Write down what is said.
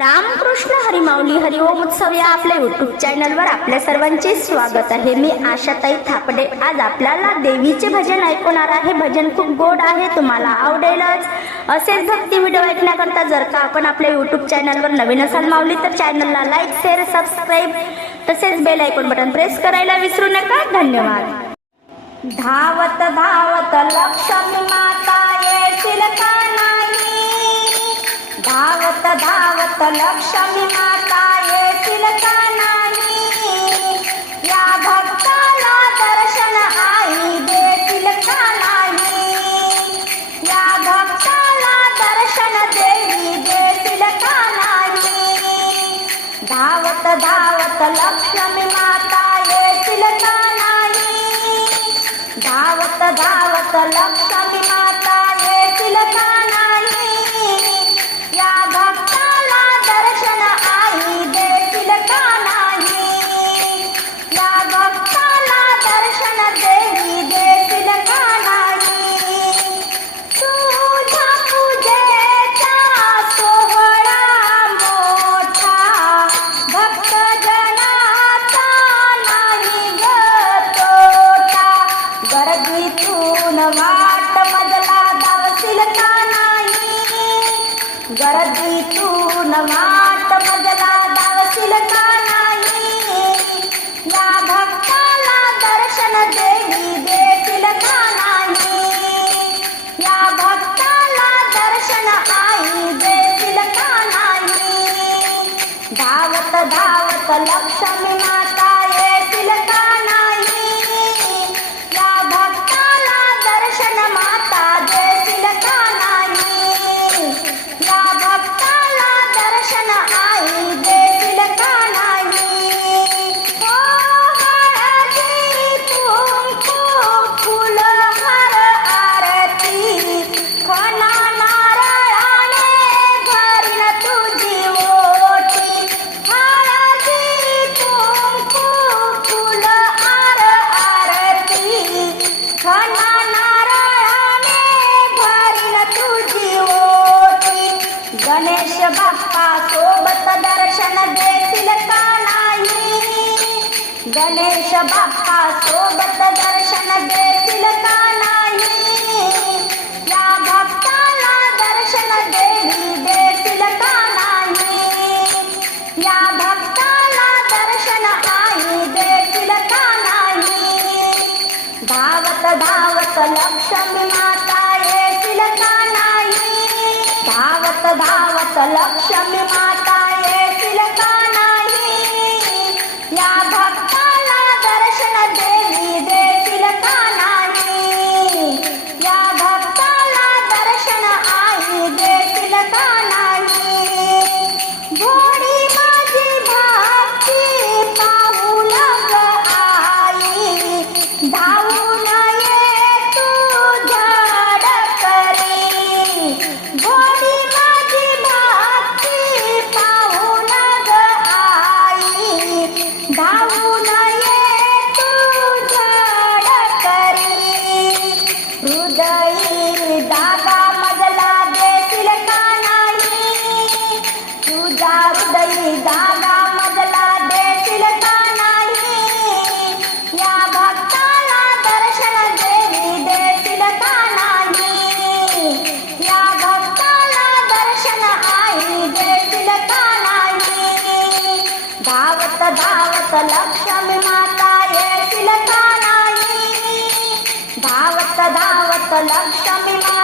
रामकृष्ण हरिमाऊली हरिओम उत्सव या आपल्या युट्यूब चॅनलवर आपल्या सर्वांचे स्वागत आहे. मी आशाताई थापडे. आज आपल्याला देवीचे भजन ऐकवणार आहे. भजन खूप गोड आहे. तुम्हाला आवडेलच. असेच भक्ती व्हिडिओ ऐकण्याकरता जर का आपण आपल्या युट्यूब चॅनलवर नवीन असाल माऊली तर चॅनलला लाईक शेअर सबस्क्राईब तसेच बेल ऐकून बटन प्रेस करायला विसरू नका. धन्यवाद. धावत धावत लक्ष्मी माता. धावत लक्ष्मी माता येतील का नाही या भक्ताला दर्शन आई देतील का नाही या भक्ताला दर्शन देवी देतील का नाही धावत धावत लक्ष्मी माता येतील गर्दीतून वाट मजला धावशील का नाही? या भक्ताला दर्शन देवी देतील का नाही? या भक्ताला दर्शन आई देतील का नाही? धावत धावत लक्ष गणेश बाप्पा सोबत दर्शन देतील का नाही? या भक्ताला दर्शन देवी देतील का नाही? या भक्ताला दर्शन आई देतील का नाही? धावत धावत लक्ष्मी माता येतील का नाही? धावत धावत लक्ष्मी माता येतील लक्ष्मी माता येतील का नाही धावत धावत लक्ष्मी माता